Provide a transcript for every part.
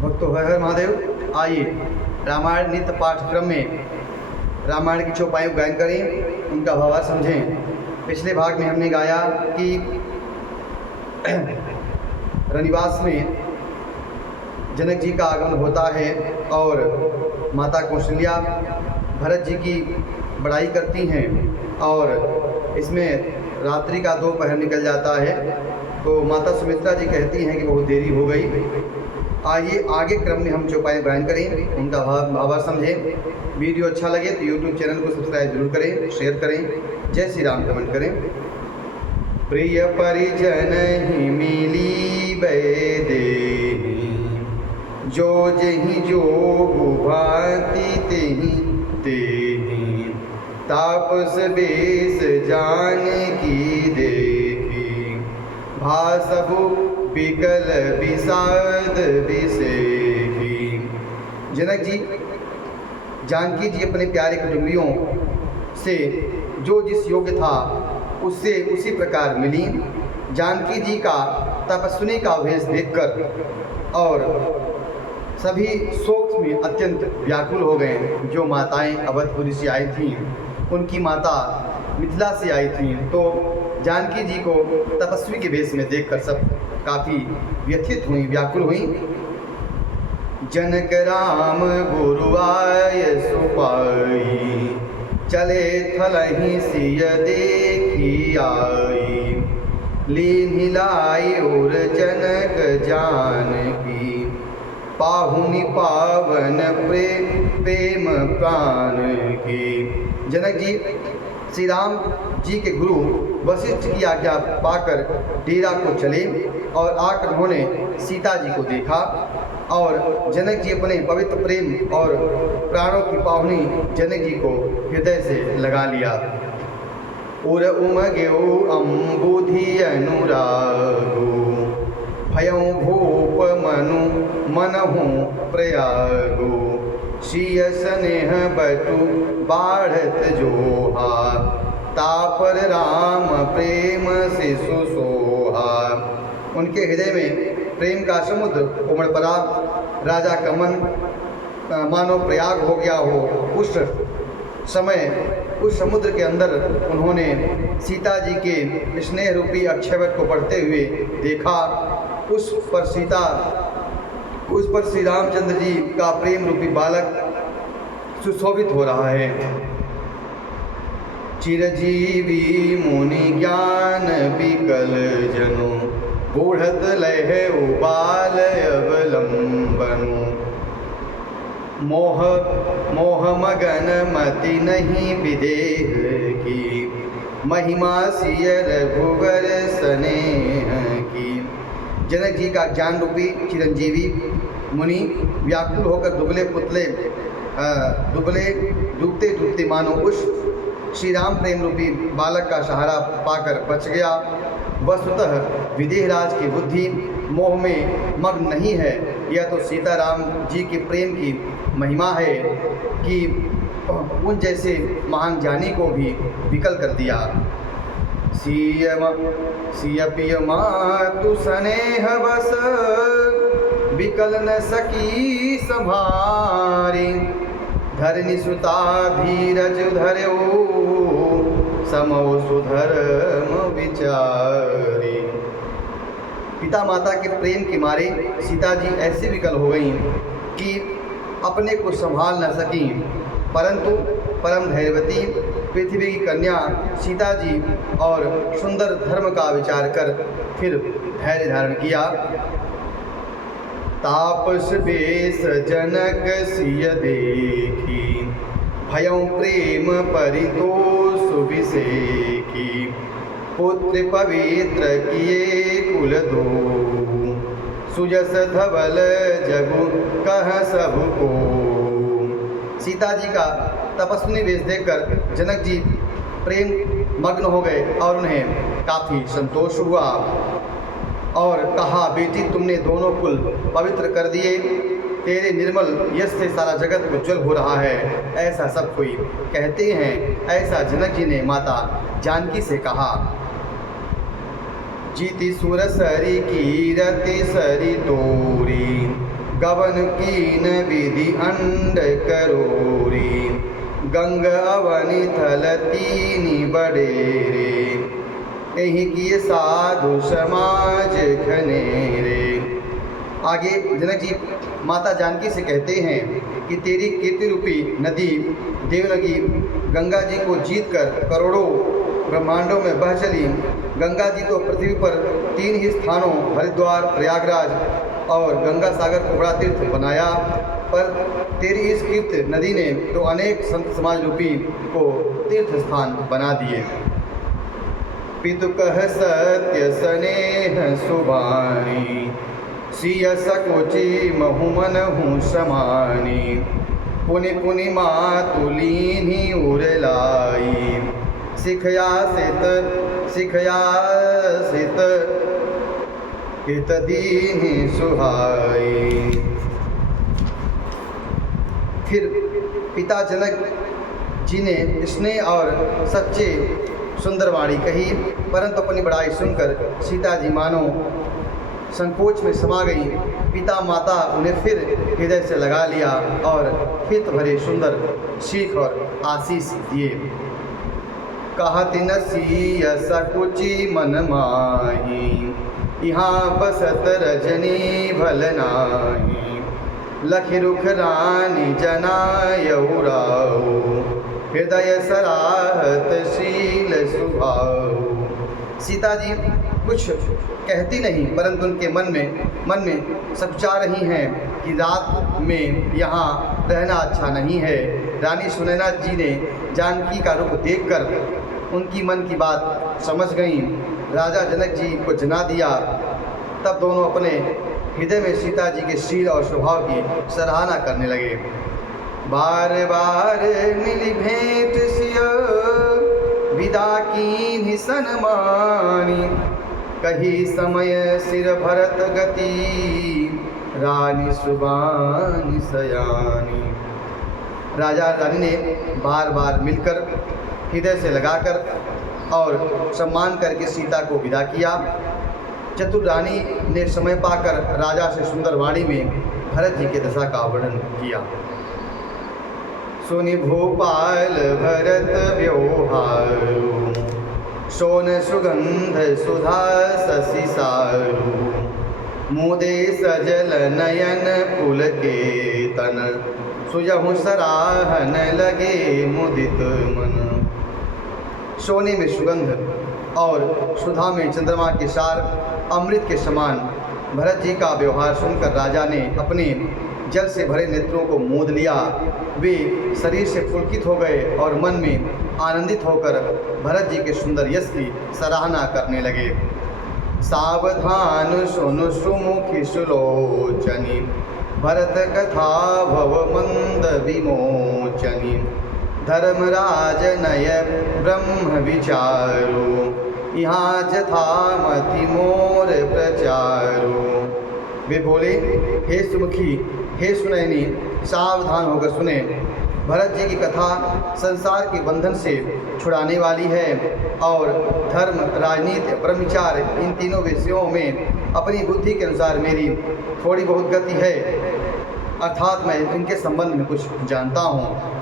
भक्तों हर हर महादेव। आइए रामायण नित्य पाठ्यक्रम में रामायण की चौपाइयों गायन करें, उनका भावार्थ समझें। पिछले भाग में हमने गाया कि रनिवास में जनक जी का आगमन होता है और माता कौशल्या भरत जी की बड़ाई करती हैं और इसमें रात्रि का दोपहर निकल जाता है, तो माता सुमित्रा जी कहती हैं कि बहुत देरी हो गई। आइए आगे क्रम में हम चौपाई गायन करें, उनका भावार्थ समझें। वीडियो अच्छा लगे तो यूट्यूब चैनल को सब्सक्राइब जरूर करें, शेयर करें। जय श्री राम कमेंट करें। प्रिय परिजन ही मिली बैदेही, जो जही जो भांति तेहि तेहि, तापस बेस जान की देखी, भासबु बिकल विषाद विषेही। जनक जी जानकी जी अपने प्यारे कुटुंबियों से जो जिस योग्य था उससे उसी प्रकार मिली। जानकी जी का तपस्विनी का वेश देखकर और सभी शोक में अत्यंत व्याकुल हो गए। जो माताएं अवधपुरी से आई थीं, उनकी माता मिथिला से आई थीं, तो जानकी जी को तपस्वी के वेश में देखकर सब काफ़ी व्यथित हुई, व्याकुल हुई। जनक राम गुरु आय सुपाई, चले थलहि सिय देखी आई, लीन हिलाई और जनक जानकी, पाहुनि पावन प्रेम प्राण की। जनक जी श्री राम जी के गुरु वशिष्ठ की आज्ञा पाकर डेरा को चले और आकर उन्होंने सीता जी को देखा और जनक जी अपने पवित्र प्रेम और प्राणों की पाहुनी जनक जी को हृदय से लगा लिया। उर उमगेउ अम्बुधि अनुरागो, भयउ भूप मनु मनहु प्रयागो, श्रिय स्नेह बटु बाढ़त जोहा, तापर राम प्रेम से सुसोहा। उनके हृदय में प्रेम का समुद्र उमड़ पड़ा। राजा का मन मानो प्रयाग हो गया हो। उस समय उस समुद्र के अंदर उन्होंने सीता जी के स्नेह रूपी अक्षयवट को पढ़ते हुए देखा। उस पर श्री रामचंद्र जी का प्रेम रूपी बालक सुशोभित हो रहा है। चिरजीवी मुनि ज्ञान विकल जनो, बूढ़त लह उबाल अवलंबनु, मोह मगन मति नहीं विदेह की, महिमा सिय रघुवर स्नेह की। जनक जी का ज्ञान रूपी चिरंजीवी मुनि व्याकुल होकर डूबते डूबते मानो उस श्री राम प्रेम रूपी बालक का सहारा पाकर बच गया। वस्तुतः विदेहराज की बुद्धि मोह में मग्न नहीं है। यह तो सीताराम जी के प्रेम की महिमा है कि उन जैसे महान ज्ञानी को भी विकल कर दिया। सिय पिय मातु स्नेह बस, विकल न सकी संभारी, धरनी सुता धीरज धर्यो, समो सुधर्म विचारी। पिता माता के प्रेम के मारे सीता जी ऐसी विकल हो गईं कि अपने को संभाल न सकीं, परंतु परम धैर्यवती पृथ्वी की कन्या सीता जी और सुंदर धर्म का विचार कर फिर धैर्य धारण किया। तापस बेस जनक सिय देखी, भयउ प्रेम परितोष विषेखी, पुत्र पवित्र किए कुल दो, सुजस धवल जगु कह सबको। सीता जी का तपस्विनी वेश देखकर जनक जी प्रेम मग्न हो गए और उन्हें काफ़ी संतोष हुआ और कहा, बेटी तुमने दोनों कुल पवित्र कर दिए, तेरे निर्मल यश से सारा जगत उज्जवल हो रहा है, ऐसा सब कोई कहते हैं। ऐसा जनक जी ने माता जानकी से कहा। जीति सुर सरी कीरति सरी तोरी, गवन कीन विधि अंड करोरी, गंग अवनि थल तीनी बडेरे, यही किए साधु समाज घनेरे। आगे जनक जी माता जानकी से कहते हैं कि तेरी कीर्ति रूपी नदी देवनगी गंगा जी को जीत कर करोड़ों ब्रह्मांडों में बह चली। गंगा जी तो पृथ्वी पर 3 ही स्थानों हरिद्वार, प्रयागराज और गंगा सागर को बड़ा तीर्थ बनाया, पर तेरी इस कीर्त नदी ने तो अनेक संत समाज रूपी को तीर्थ स्थान बना दिए। पितु कह सत्य स्नेह सुबानी, सिय सकोचि महुमन हूँ समानी, पुनि पुनि मातुलीनी उरलाई, सिखया सित हित दीनि सुहाई। फिर पिता जनक जी ने स्नेह और सच्चे सुंदर वाणी कही, परंतु अपनी बड़ाई सुनकर सीता जी मानो संकोच में समा गई। पिता माता उन्हें फिर हृदय से लगा लिया और हित भरे सुंदर सीख और आशीष दिए। कहत न सीय सकुचि मन माही, यहाँ बसत रजनी भल नाही, लखि रुख रानी जनायउ राऊ, हृदय सराहत शील सुभाऊ। सीता जी कुछ कहती नहीं, परंतु उनके मन में सकुचा रही हैं कि रात में यहाँ रहना अच्छा नहीं है। रानी सुनैना जी ने जानकी का रूप देखकर उनकी मन की बात समझ गईं, राजा जनक जी को जना दिया। तब दोनों अपने हृदय में सीता जी के शील और स्वभाव की सराहना करने लगे। बार बार मिली भेंट सिय, विदा कीन्हि सन्मानी, कही समय सिर भरत गति, रानी सुबानी सयानी। राजा रानी ने बार बार मिलकर हृदय से लगाकर और सम्मान करके सीता को विदा किया। चतुर रानी ने समय पाकर राजा से सुंदर वाणी में भरत जी के दशा का वर्णन किया। सुनि भूपाल भरत व्यवहारू, सोन सुगंध सुधा शशि सारू, मुदे सजल नयन पुलकेतन, सुजहु सराहन लगे मुदित मन। सोने में सुगंध और सुधा में चंद्रमा के सार, अमृत के समान भरत जी का व्यवहार सुनकर राजा ने अपने जल से भरे नेत्रों को मूंद लिया। वे शरीर से पुलकित हो गए और मन में आनंदित होकर भरत जी के सुंदर यश की सराहना करने लगे। सावधान सुनु सुमुखी सुलोचनी, भरत कथा भव मंद विमोचनी, धर्मराज नय ब्रह्म विचारो, यहाँ जथामति मोर प्रचारो। वे बोले, हे सुमुखी, हे सुनैनी, सावधान होकर सुने। भरत जी की कथा संसार के बंधन से छुड़ाने वाली है और धर्म, राजनीति, ब्रह्मचार, इन तीनों विषयों में अपनी बुद्धि के अनुसार मेरी थोड़ी बहुत गति है, अर्थात मैं इनके संबंध में कुछ जानता हूँ।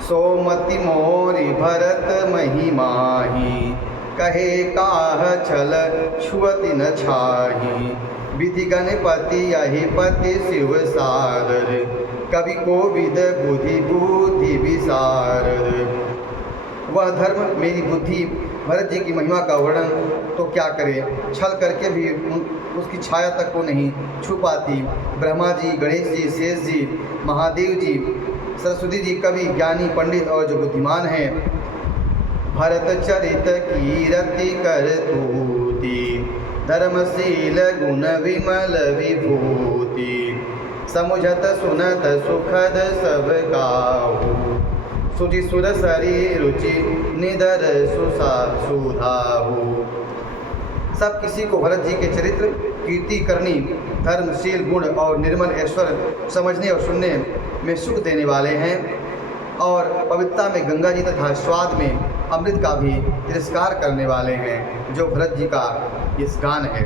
सोमति मोरी भरत महिमाही, कहे काह छल छुअति न छाही, विधि गणपति यही पति शिव सारद, कवि कोविद बुद्धि बुद्धि विसारद। वह धर्म मेरी बुद्धि भरत जी की महिमा का वर्णन तो क्या करे, छल करके भी उसकी छाया तक को नहीं छू पाती। ब्रह्मा जी, गणेश जी, शेष जी, महादेव जी, सरस्वती जी कवि, ज्ञानी, पंडित और जो बुद्धिमान हैं, भरत चरित कीरति कर तूति, धर्मशील गुण विमल विभूति, समुझत सुनत सुखद सब काहू, सुचि सुर सरी रुचि निदर सुधाहू। सब किसी को भरत जी के चरित्र, कीर्ति करनी, धर्मशील गुण और निर्मल ऐश्वर्य समझने और सुनने में सुख देने वाले हैं और पवित्रता में गंगा जी तथा स्वाद में अमृत का भी तिरस्कार करने वाले हैं, जो भरत जी का इस गान है।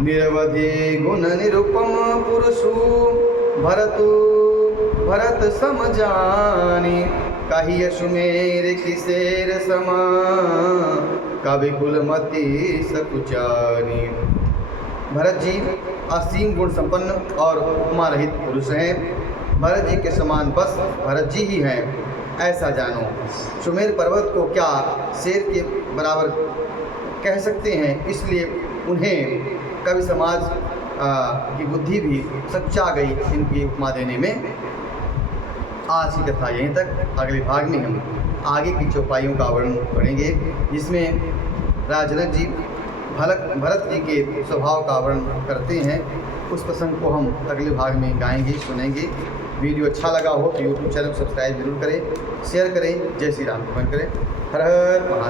निरवधि गुण निरुपम पुरुषु भरत सम जानी, कहिय सुमेर किसेर समा, कवि कुलमति सकुचानी। भरत जी असीम गुण संपन्न और उपमा रहित पुरुष हैं। भरत जी के समान बस भरत जी ही हैं, ऐसा जानो। सुमेर पर्वत को क्या शेर के बराबर कह सकते हैं, इसलिए उन्हें कवि समाज की बुद्धि भी सच्चा गई इनकी उपमा देने में। आज की कथा यहीं तक। अगले भाग में हम आगे की चौपाइयों का वर्णन करेंगे, जिसमें राजा जनक जी भरत जी के स्वभाव का वर्णन करते हैं। उस प्रसंग को हम अगले भाग में गाएंगे, सुनेंगे। वीडियो अच्छा लगा हो तो यूट्यूब चैनल सब्सक्राइब जरूर करें, शेयर करें। जय श्री राम कमेंट करें। हर हर महादेव।